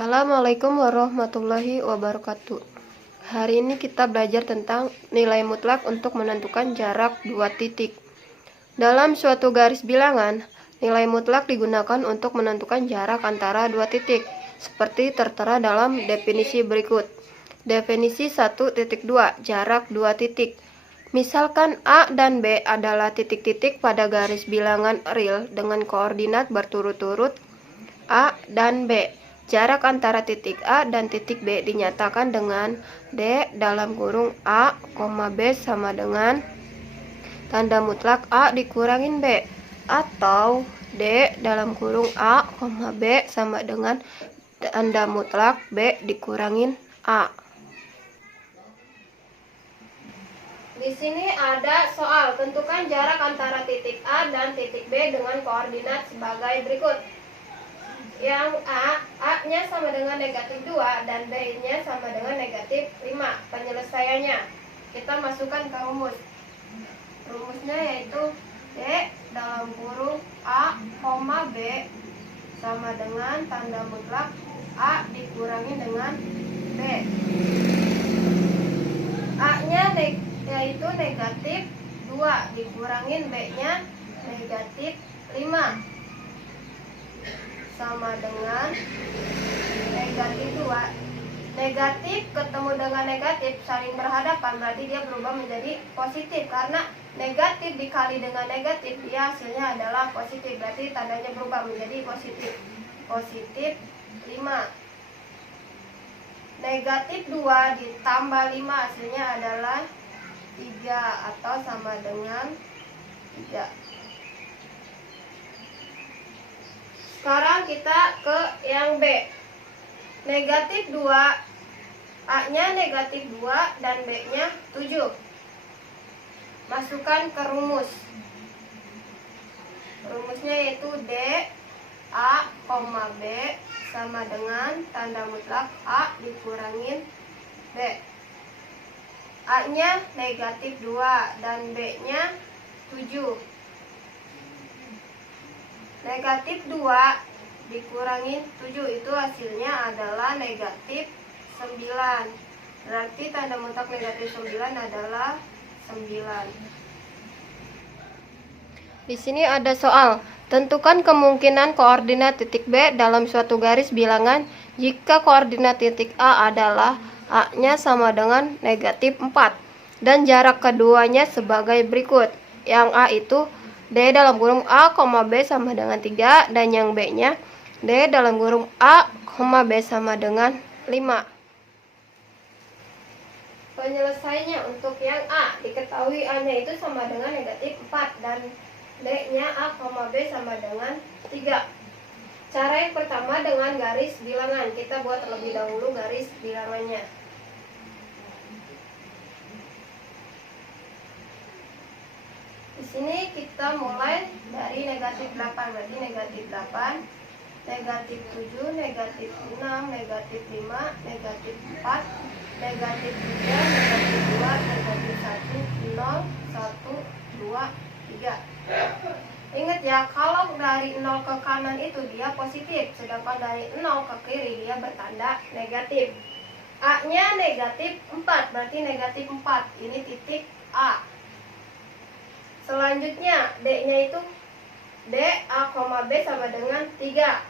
Assalamualaikum warahmatullahi wabarakatuh. Hari ini kita belajar tentang nilai mutlak untuk menentukan jarak dua titik. Dalam suatu garis bilangan, nilai mutlak digunakan untuk menentukan jarak antara dua titik, seperti tertera dalam definisi berikut. Definisi 1.2, jarak dua titik. Misalkan A dan B adalah titik-titik pada garis bilangan real dengan koordinat berturut-turut A dan B. Jarak antara titik A dan titik B dinyatakan dengan D dalam kurung A, B sama dengan tanda mutlak A dikurangin B, atau D dalam kurung A, B sama dengan tanda mutlak B dikurangin A. Di sini ada soal, tentukan jarak antara titik A dan titik B dengan koordinat sebagai berikut. Yang A-nya sama dengan negatif 2 dan B-nya sama dengan negatif 5. Penyelesaiannya kita masukkan ke rumus. Rumusnya yaitu D dalam kurung A, B sama dengan tanda mutlak A dikurangi dengan B. A-nya yaitu negatif 2 dikurangin B-nya negatif 5 sama dengan negatif 2. Negatif ketemu dengan negatif saling berhadapan, berarti dia berubah menjadi positif. Karena negatif dikali dengan negatif, dia hasilnya adalah positif, berarti tandanya berubah menjadi positif. Positif 5. Negatif 2 ditambah 5 hasilnya adalah 3 atau sama dengan 3. Sekarang kita ke yang B. Negatif 2, A-nya negatif 2 dan B-nya 7. Masukkan ke rumus. Rumusnya yaitu D A, B sama dengan tanda mutlak A dikurangin B. A-nya negatif 2 dan B-nya 7. Negatif 2 dikurangin 7 itu hasilnya adalah negatif 9. Berarti tanda mutlak negatif 9 adalah 9. Di sini ada soal. Tentukan kemungkinan koordinat titik B dalam suatu garis bilangan jika koordinat titik A adalah A-nya sama dengan negatif 4 dan jarak keduanya sebagai berikut. Yang A itu D dalam kurung A, B sama dengan 3 dan yang B-nya D dalam kurung A, B sama dengan 5. Penyelesaiannya untuk yang A, diketahui A-nya itu sama dengan negatif 4 dan D-nya A, B sama dengan 3. Cara yang pertama dengan garis bilangan. Kita buat terlebih dahulu garis bilangannya. Di sini kita mulai dari negatif 8, berarti negatif 8, negatif 7, negatif 6, negatif 5, negatif 4, negatif 3, negatif 2, negatif 1, 0, 1, 2, 3. Ingat ya, kalau dari 0 ke kanan itu dia positif, sedangkan dari 0 ke kiri dia bertanda negatif. A-nya negatif 4, berarti negatif 4, ini titik A. Selanjutnya D-nya itu D A, B sama dengan 3.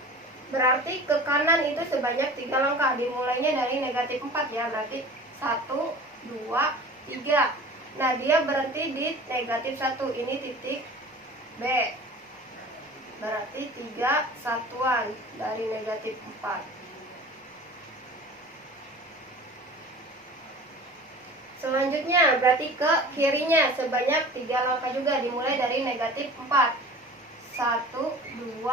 Berarti ke kanan itu sebanyak 3 langkah. Dimulainya dari negatif 4 ya. Berarti 1, 2, 3. Nah dia berhenti di negatif 1. Ini titik B. Berarti 3 satuan dari negatif 4. Selanjutnya berarti ke kirinya sebanyak 3 langkah juga, dimulai dari negatif 4. 1, 2,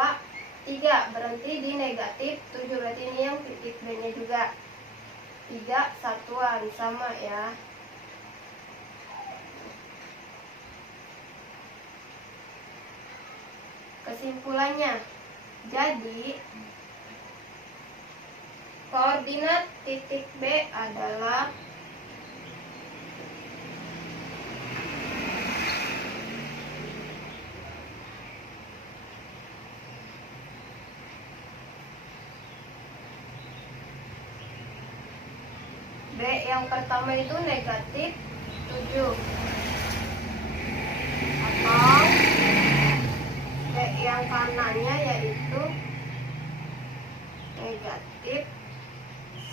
3. Berhenti di negatif 7. Berarti ini yang titik B-nya juga. 3 satuan sama ya. Kesimpulannya, jadi koordinat titik B adalah B yang pertama itu negatif 7, atau B yang kanannya yaitu negatif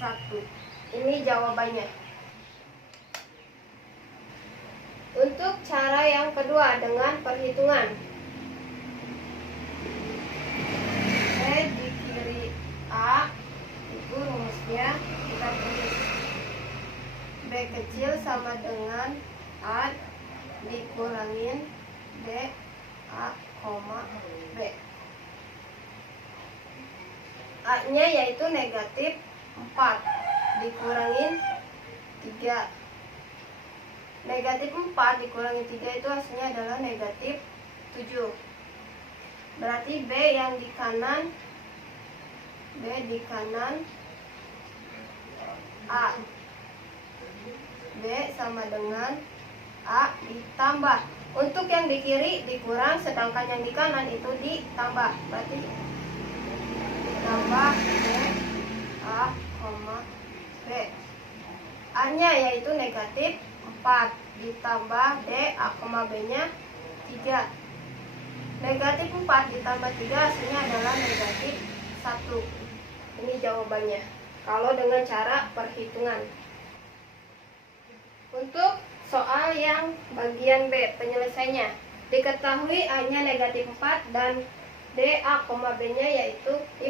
1. Ini jawabannya. Untuk cara yang kedua dengan perhitungan, B di kiri A itu rumusnya kita tulis B kecil sama dengan A dikurangin B A, B. A nya yaitu negatif 4 dikurangin 3. Negatif 4 dikurangi 3 itu hasilnya adalah negatif 7. Berarti B yang di kanan, B di kanan A, B sama dengan A ditambah. Untuk yang di kiri dikurang, sedangkan yang di kanan itu ditambah. Berarti ditambah B A, B. A nya yaitu negatif 4 ditambah D A, B nya 3. Negatif 4 ditambah 3 hasilnya adalah negatif 1. Ini jawabannya kalau dengan cara perhitungan. Untuk soal yang bagian B, penyelesaiannya diketahui A nya negatif 4 dan D A, B nya yaitu 5.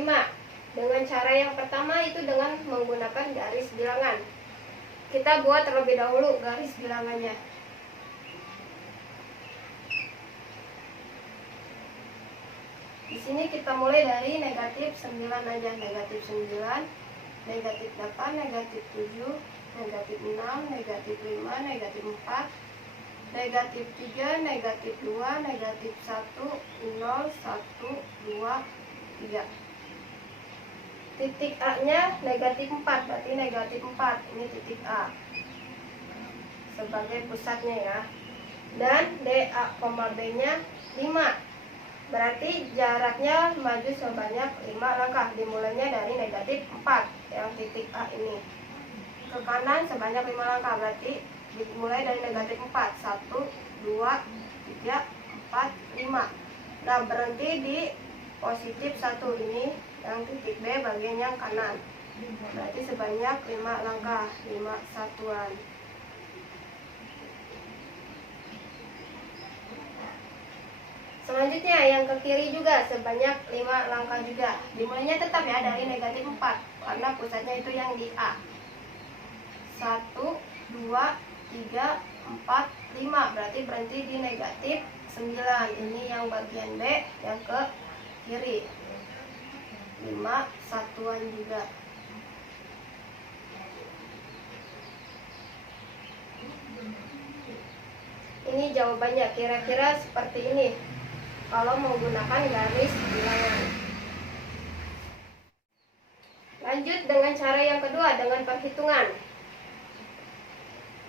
Dengan cara yang pertama itu dengan menggunakan garis bilangan. Kita buat terlebih dahulu garis bilangannya. Di sini kita mulai dari negatif 9 aja. Negatif 9, negatif 8, negatif 7, negatif 6, negatif 5, negatif 4, negatif 3, negatif 2, negatif 1, 0, 1, 2, 3. Titik A nya negatif 4, berarti negatif 4. Ini titik A sebagai pusatnya ya. Dan D A, B nya 5. Berarti jaraknya maju sebanyak 5 langkah. Dimulainya dari negatif 4 yang titik A ini. Ke kanan sebanyak 5 langkah. Berarti dimulai dari negatif 4. 1, 2, 3, 4, 5. Nah, berhenti di positif 1 ini yang titik B bagian yang kanan. Berarti sebanyak 5 langkah, 5 satuan. Selanjutnya yang ke kiri juga sebanyak 5 langkah juga. Dimulainya tetap ya dari negatif 4 karena pusatnya itu yang di A. 1, 2, 3, 4, 5. Berarti berhenti di negatif 9. Ini yang bagian B yang ke kiri. 5 satuan juga. Ini jawabannya kira-kira seperti ini kalau menggunakan garis bilangan. Lanjut dengan cara yang kedua dengan perhitungan.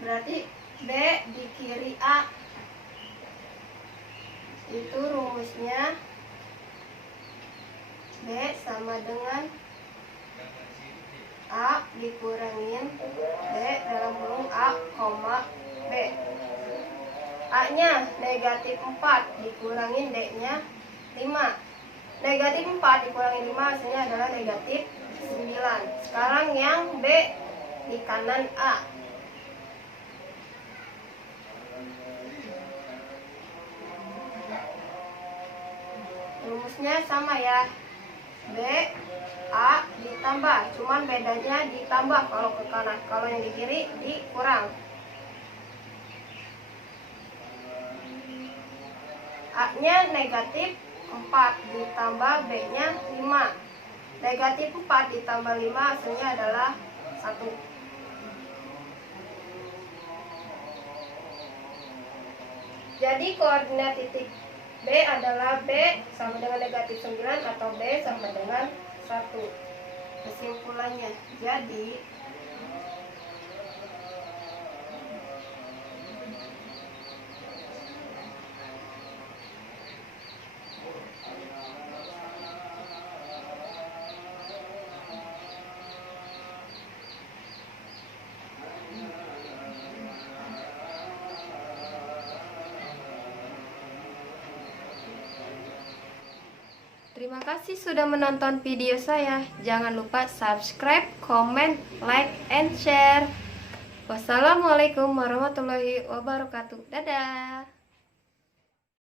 Berarti B di kiri A itu rumusnya B sama dengan A dikurangin D dalam kurung A, B. A nya negatif 4 dikurangin D nya 5. Negatif 4 dikurangin 5 hasilnya adalah negatif 9. Sekarang yang B di kanan A. Rumusnya sama ya. B A ditambah, cuman bedanya ditambah kalau ke kanan, kalau yang di kiri dikurang. A nya negatif 4 ditambah B nya 5. Negatif 4 ditambah 5 hasilnya adalah 1. Jadi koordinat titik B adalah B sama dengan negatif 9 atau B sama dengan 1. Kesimpulannya, jadi Terima kasih sudah menonton video saya. Jangan lupa subscribe, comment, like, and share. Wassalamualaikum warahmatullahi wabarakatuh. Dadah.